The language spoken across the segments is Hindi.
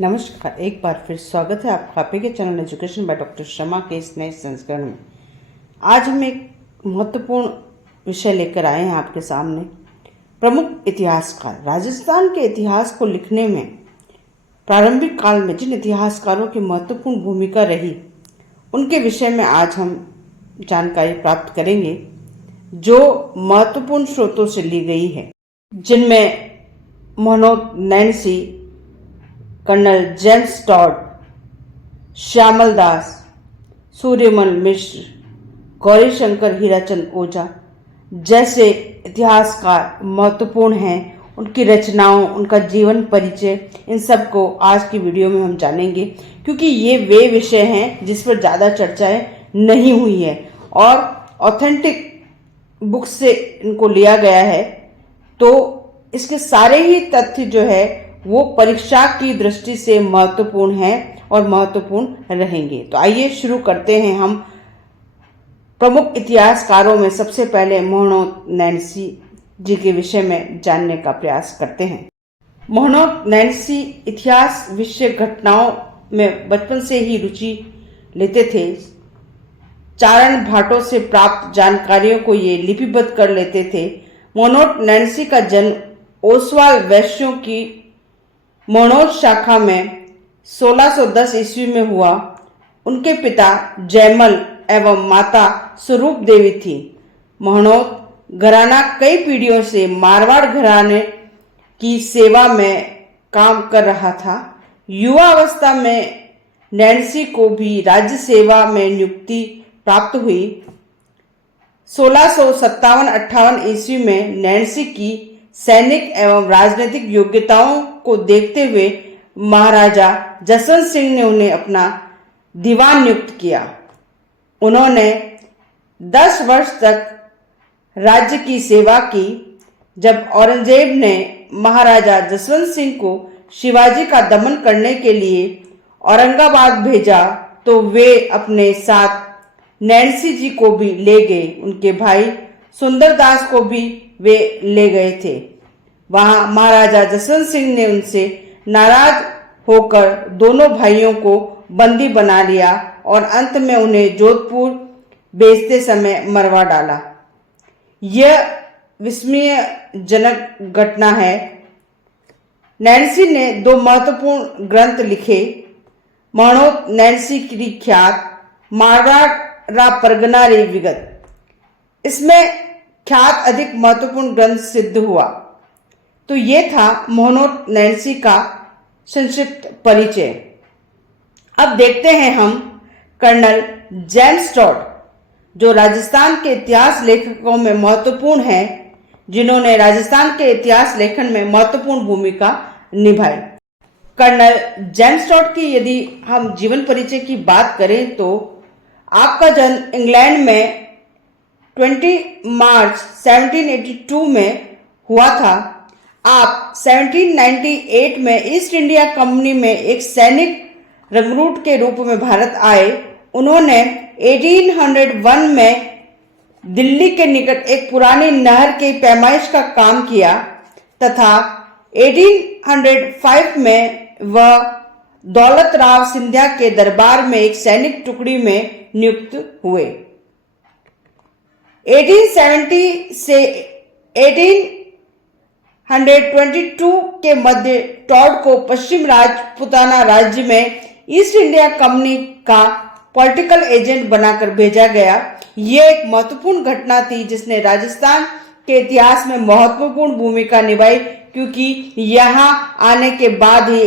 नमस्कार, एक बार फिर स्वागत है आपका आपके के channel education by doctor Sharma के इस नए संस्करण में। आज हम एक महत्वपूर्ण विषय लेकर आए हैं आपके सामने। प्रमुख इतिहासकार। राजस्थान के इतिहास को लिखने में प्रारंभिक काल में जिन इतिहासकारों की महत्वपूर्ण भूमिका रही, उनके विषय में आज हम जानकारी प्राप्त करेंगे, जो महत्वपूर्ण स्रोतों से ली गई है, जिनमें मनोज Nainsi, colonel James Tod, Shyamal Das, Suryamal Mishra, Gaurishankar Hirachand Ojha जैसे इतिहासकार महत्वपूर्ण हैं। उनकी रचनाओं, उनका जीवन परिचय, इन सब को आज की वीडियो में हम जानेंगे, क्योंकि ये वे विषय हैं जिस पर ज़्यादा चर्चाएं नहीं हुई है और ऑथेंटिक बुक से इनको लिया गया है। तो इसके सारे ही तथ्य जो है वो परीक्षा की दृष्टि से महत्वपूर्ण हैं और महत्वपूर्ण रहेंगे। तो आइए शुरू करते हैं। हम प्रमुख इतिहासकारों में सबसे पहले मनोज नैन्सी जी के विषय में जानने का प्रयास करते हैं। मनोज नैन्सी इतिहास विषय घटनाओं में बचपन से ही रुचि लेते थे। चारण भाटों से प्राप्त जानकारियों को ये लिपिबद्ध कर लेते थे। मनोज नैन्सी का जन्म ओसवाल वैश्यों की मनोज शाखा में 1610 ईस्वी में हुआ। उनके पिता जयमल एवं माता स्वरूप देवी थी। मनोज घराना कई पीढ़ियों से मारवाड़ घराने की सेवा में काम कर रहा था। युवा अवस्था में नैन्सी को भी राज्य सेवा में नियुक्ति प्राप्त हुई। 1657-58 ईस्वी में नैन्सी की सैनिक एवं राजनीतिक योग्यताओं को देखते हुए महाराजा जसवंत सिंह ने उन्हें अपना दीवान नियुक्त किया। उन्होंने 10 वर्ष तक राज्य की सेवा की। जब औरंगजेब ने महाराजा जसवंत सिंह को शिवाजी का दमन करने के लिए औरंगाबाद भेजा, तो वे अपने साथ नैन्सी जी को भी ले गए। उनके भाई सुंदरदास को भी वे ले गए थे। वहां महाराजा जसवंत सिंह ने उनसे नाराज होकर दोनों भाइयों को बंदी बना लिया और अंत में उन्हें जोधपुर भेजते समय मरवा डाला। यह विस्मयजनक घटना है। नैन्सी ने 2 महत्वपूर्ण ग्रंथ लिखे। मनोज नैन्सी की ख्यात मारवाड़ा परगना रे विगत, इसमें ख्यात अधिक महत्वपूर्ण ग्रंथ सिद्ध हुआ। तो ये था मनोज नैन्सी का संक्षिप्त परिचय। अब देखते हैं हम कर्नल जेम्स टॉड, जो राजस्थान के इतिहास लेखकों में महत्वपूर्ण हैं, जिन्होंने राजस्थान के इतिहास लेखन में महत्वपूर्ण भूमिका निभाई। कर्नल जेम्स टॉड की यदि हम जीवन परिचय की बात करें तो आपका जन्म इंग्लैंड में 20 मार्च 1782 में हुआ था। आप 1798 में ईस्ट इंडिया कंपनी में एक सैनिक रंगरूट के रूप में भारत आए। उन्होंने 1801 में दिल्ली के निकट एक पुरानी नहर की पैमाइश का काम किया तथा 1805 में वह दौलत राव सिंधिया के दरबार में एक सैनिक टुकड़ी में नियुक्त हुए। 1870 से 1822 के मध्य टॉड को पश्चिम राजपुताना राज्य में ईस्ट इंडिया कंपनी का पॉलिटिकल एजेंट बनाकर भेजा गया। यह एक महत्वपूर्ण घटना थी जिसने राजस्थान के इतिहास में महत्वपूर्ण भूमिका निभाई, क्योंकि यहाँ आने के बाद ही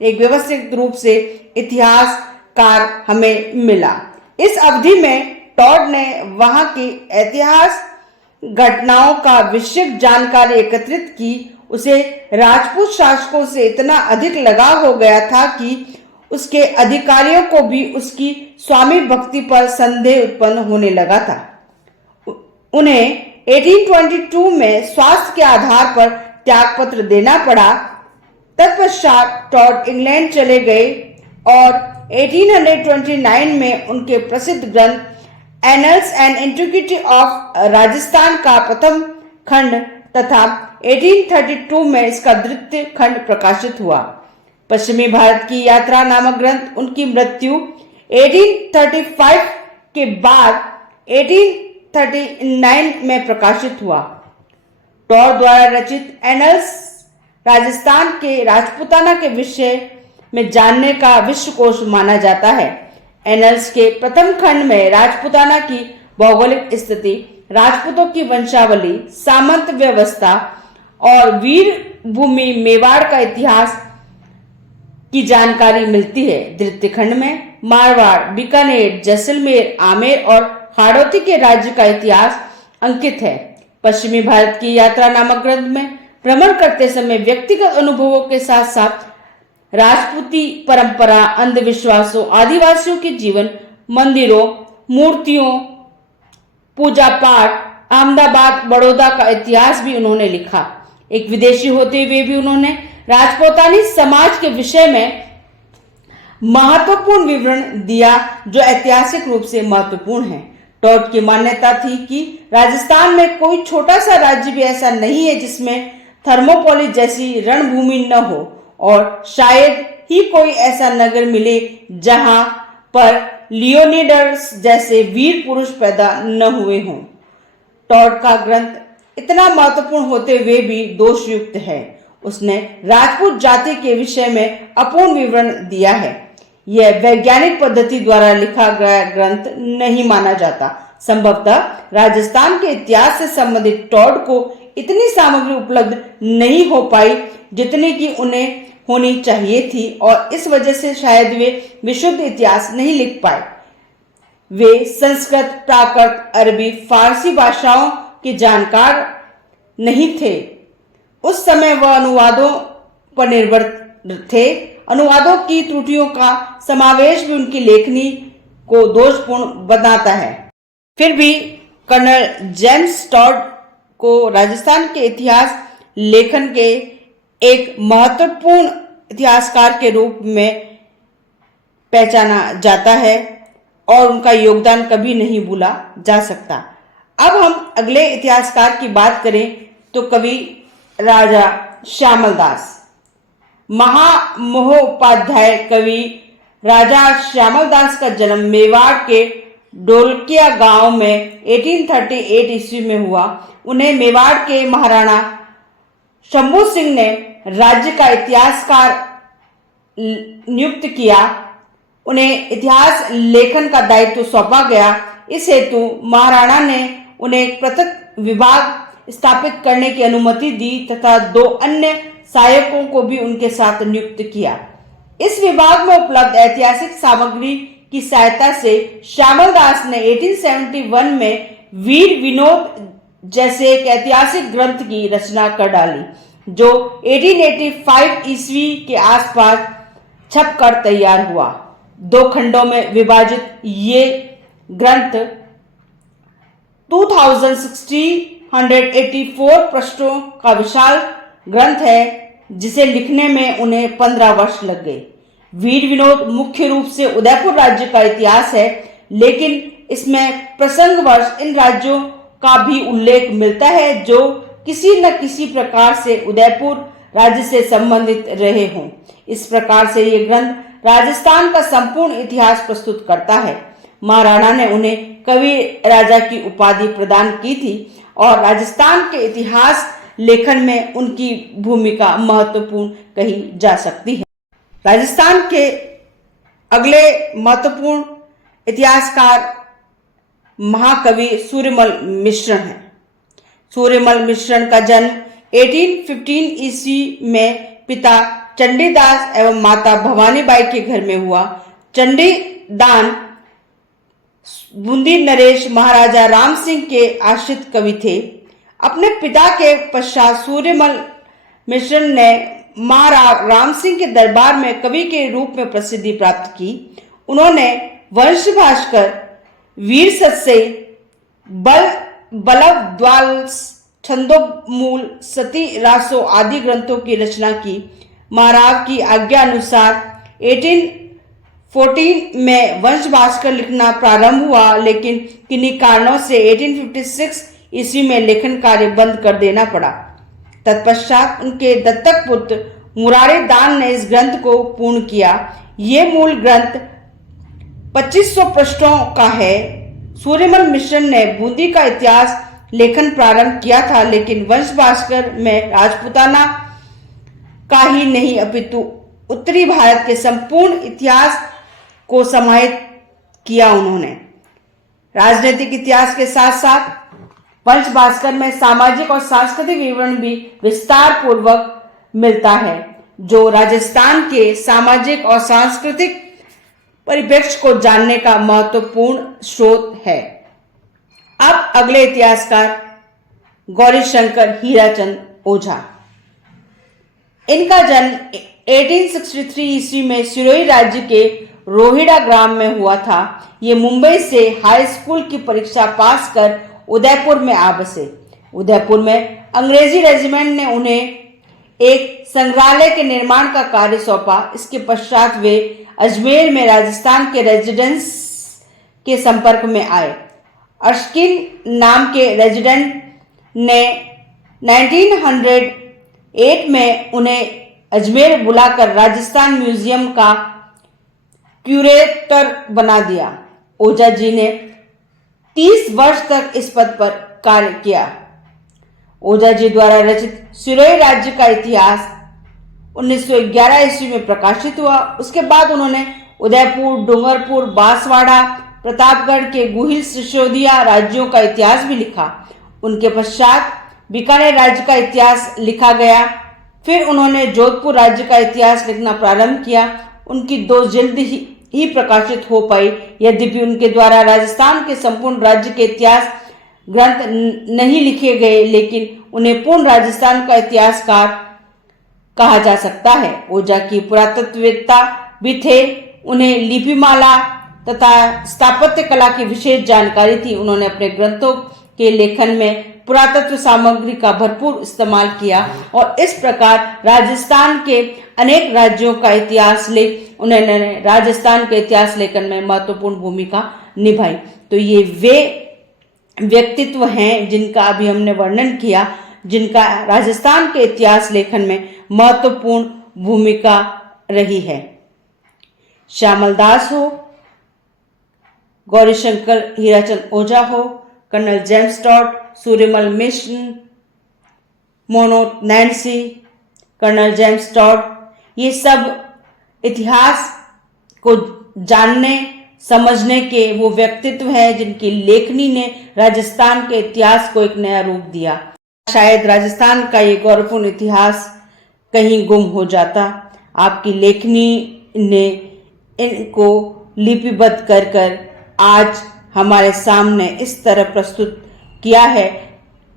एक व्यवस्थित रूप से इतिहासकार हमें मिला। इस अवधि में टॉड ने वहां की ऐतिहासिक घटनाओं का विशद जानकारी एकत्रित की। उसे राजपूत शासकों से इतना अधिक लगाव हो गया था कि उसके अधिकारियों को भी उसकी स्वामी भक्ति पर संदेह उत्पन्न होने लगा था। उन्हें 1822 में स्वास्थ्य के आधार पर त्यागपत्र देना पड़ा। तत्पश्चात टॉड इंग्लैंड चले गए और 1829 में उनके प्रसिद्ध ग्रंथ annuls and antiquity of Rajasthan का प्रथम खंड तथा 1832 में इसका द्वितीय खंड प्रकाशित हुआ। पश्चिमी भारत की यात्रा नामक ग्रंथ उनकी मृत्यु 1835 के बाद 1839 में प्रकाशित हुआ। टॉड द्वारा रचित एनल्स राजस्थान के राजपूताना के विषय में जानने का विश्वकोश माना जाता है। एनल्स के प्रथम खंड में राजपूताना की भौगोलिक स्थिति, राजपूतों की वंशावली, सामंत व्यवस्था और वीर भूमि मेवाड़ का इतिहास की जानकारी मिलती है। द्वितीय खंड में मारवाड़, बीकानेर, जैसलमेर, आमेर और हाड़ौती के राज्य का इतिहास अंकित है। पश्चिमी भारत की यात्रा नामक ग्रंथ में भ्रमण करते समय व्यक्तिगत अनुभवों के साथ साथ राजपूती परंपरा, अंधविश्वासों, आदिवासियों के जीवन, मंदिरों, मूर्तियों, पूजा पाठ, अहमदाबाद, बड़ौदा का इतिहास भी उन्होंने लिखा। एक विदेशी होते हुए भी उन्होंने राजपूतानी समाज के विषय में महत्वपूर्ण विवरण दिया जो ऐतिहासिक रूप से महत्वपूर्ण है। टॉड की मान्यता थी कि राजस्थान में कोई छोटा सा राज्य भी ऐसा नहीं है जिसमें थर्मोपोलिस जैसी रणभूमि न हो और शायद ही कोई ऐसा नगर मिले जहां पर लियोनिडस जैसे वीर पुरुष पैदा न हुए हों। टॉड का ग्रंथ इतना महत्वपूर्ण होते हुए भी दोषयुक्त है। उसने राजपूत जाति के विषय में अपूर्ण विवरण दिया है। यह वैज्ञानिक पद्धति द्वारा लिखा गया ग्रंथ नहीं माना जाता। संभवतः राजस्थान के इतिहास से संबंधित टॉड को इतनी सामग्री उपलब्ध नहीं हो पाई जितनी कि उन्हें होनी चाहिए थी और इस वजह से शायद वे विशुद्ध इतिहास नहीं लिख पाए। वे संस्कृत, प्राकृत, अरबी, फारसी भाषाओं के जानकार नहीं थे। उस समय वह अनुवादों पर निर्भर थे। अनुवादों की त्रुटियों का समावेश भी उनकी लेखनी को दोषपूर्ण बनाता है। फिर भी कर्नल जेम्स टॉड को राजस्थान के इतिहास लेखन के एक महत्वपूर्ण इतिहासकार के रूप में पहचाना जाता है और उनका योगदान कभी नहीं भूला जा सकता। अब हम अगले इतिहासकार की बात करें तो कवि राजा श्यामल दास। महामहोपाध्याय कवि राजा श्यामल दास का जन्म मेवाड़ के ढोलकिया गांव में 1838 ईस्वी में हुआ। उन्हें मेवाड़ के महाराणा शंभू सिंह ने राज्य का इतिहासकार नियुक्त किया। उन्हें इतिहास लेखन का दायित्व सौंपा गया। इस हेतु महाराणा ने उन्हें एक पृथक विभाग स्थापित करने की अनुमति दी तथा 2 अन्य सहायकों को भी उनके साथ नियुक्त किया। इस विभाग में उपलब्ध ऐतिहासिक सामग्री की सहायता से श्यामल दास ने 1871 में वीर विनोद जैसे एक ऐतिहासिक ग्रंथ की रचना कर डाली जो 1885 ईस्वी के आसपास छपकर तैयार हुआ। 2 खंडों में विभाजित ये ग्रंथ 2684 पृष्ठों का विशाल ग्रंथ है जिसे लिखने में उन्हें 15 वर्ष लग गए। वीर विनोद मुख्य रूप से उदयपुर राज्य का इतिहास है, लेकिन इसमें प्रसंगवश इन राज्यों का भी उल्लेख मिलता है जो किसी न किसी प्रकार से उदयपुर राज्य से संबंधित रहे हों। इस प्रकार से ये ग्रंथ राजस्थान का संपूर्ण इतिहास प्रस्तुत करता है। महाराणा ने उन्हें कवि राजा की उपाधि प्रदान की थी और राजस्थान के इतिहास लेखन में उनकी भूमिका महत्वपूर्ण कही जा सकती है। राजस्थान के अगले महत्वपूर्ण इतिहासकार महाकवि सूर्यमल मिश्रण हैं। सूर्यमल मिश्रण का जन्म 1815 ईस्वी में पिता चंडीदास एवं माता भवानीबाई के घर में हुआ। चंडीदान बूंदी नरेश महाराजा राम सिंह के आश्रित कवि थे। अपने पिता के पश्चात सूर्यमल मिश्रण ने महाराज राम सिंह के दरबार में कवि के रूप में प्रसिद्धि प्राप्त की। उन्होंने वंश भास्कर, वीर सत्से, बलवद्वाल्स, छंदोमूल, सती रासो आदि ग्रंथों की रचना की। महाराज की आज्ञा अनुसार 1814 में वंश भास्कर लिखना प्रारंभ हुआ, लेकिन किन्हीं कारणों से 1856 ईस्वी में लेखन कार्य बंद कर देना पड़ा। तत्पश्चात उनके दत्तक पुत्र मुरारी दान ने इस ग्रंथ को पूर्ण किया। ये मूल ग्रंथ 2500 पृष्ठों का है। सूर्यमल मिश्र ने बूंदी का इतिहास लेखन प्रारंभ किया था, लेकिन वंश भास्कर में राजपूताना का ही नहीं अपितु उत्तरी भारत के संपूर्ण इतिहास को समाहित किया। उन्होंने राजनीतिक इतिहास के साथ साथ वंश भास्कर में सामाजिक और सांस्कृतिक विवरण भी विस्तार पूर्वक मिलता है, जो राजस्थान के सामाजिक और सांस्कृतिक परिप्रेक्ष्य को जानने का महत्वपूर्ण स्रोत है। अब अगले इतिहासकार गौरीशंकर हीराचंद ओझा। इनका जन्म 1863 ईस्वी में सिरोही राज्य के रोहिड़ा ग्राम में हुआ था। ये मुंबई से हाई स्कूल की परीक्षा पास कर उदयपुर में आ बसे। उदयपुर में अंग्रेजी रेजिमेंट ने उन्हें एक संग्रहालय के निर्माण का कार्य सौंपा। इसके पश्चात वे अजमेर में राजस्थान के रेजिडेंस के संपर्क में आए। अर्शकिन नाम के रेजिडेंट ने 1908 में उन्हें अजमेर बुलाकर राजस्थान म्यूजियम का क्यूरेटर बना दिया। ओझा जी ने 30 वर्ष तक इस पद पर कार्य किया। ओझा जी द्वारा रचित सिरोही राज्य का इतिहास 1911 ईस्वी में प्रकाशित हुआ। उसके बाद उन्होंने उदयपुर, डूंगरपुर, बांसवाड़ा, प्रतापगढ़ के गुहिल, सिसोदिया राज्यों का इतिहास भी लिखा। उनके पश्चात बीकानेर राज्य का इतिहास लिखा गया। फिर उन्होंने जोधपुर राज्य का इतिहास लिखना प्रारंभ किया। उनकी 2 जिल्द ही प्रकाशित हो पाई। यद्यपि उनके द्वारा राजस्थान के संपूर्ण राज्य के इतिहास ग्रंथ नहीं लिखे गए, लेकिन उन्हें पूर्ण राजस्थान का इतिहासकार कहा जा सकता है। ओझा की पुरातत्ववेत्ता भी थे। उन्हें लिपिमाला तथा स्थापत्य कला की विशेष जानकारी थी। उन्होंने अपने ग्रंथों के लेखन में पुरातत्व सामग्री का भरपूर इस्तेमाल किया और इस प्रकार राजस्थान के अनेक राज्यों का इतिहास उन्होंने राजस्थान के इतिहास लेखन में महत्वपूर्ण भूमिका निभाई। तो ये वे व्यक्तित्व हैं जिनका अभी हमने वर्णन किया, जिनका राजस्थान के इतिहास लेखन में महत्वपूर्ण भूमिका रही है। श्यामल दास हो, गौरीशंकर हीराचंद ओझा हो, colonel James Tod, Suryamal Mishra, मोनो नैन्सी, कर्नल जेम्स टॉड, ये सब इतिहास को जानने समझने के वो व्यक्तित्व हैं जिनकी लेखनी ने राजस्थान के इतिहास को एक नया रूप दिया। शायद राजस्थान का ये गौरवपूर्ण इतिहास कहीं गुम हो जाता। आपकी लेखनी ने इनको लिपिबद्ध कर आज हमारे सामने इस तरह प्रस्तुत किया है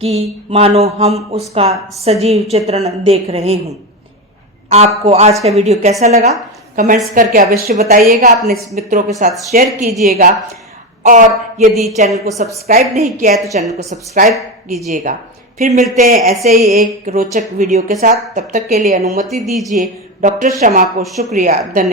कि मानो हम उसका सजीव चित्रण देख रहे हों। आपको आज का वीडियो कैसा लगा कमेंट्स करके अवश्य बताइएगा। अपने मित्रों के साथ शेयर कीजिएगा और यदि चैनल को सब्सक्राइब नहीं किया है तो चैनल को सब्सक्राइब कीजिएगा। फिर मिलते हैं ऐसे ही एक रोचक वीडियो के साथ। तब तक के लिए अनुमति दीजिए। डॉक्टर शमा को शुक्रिया, धन्यवाद।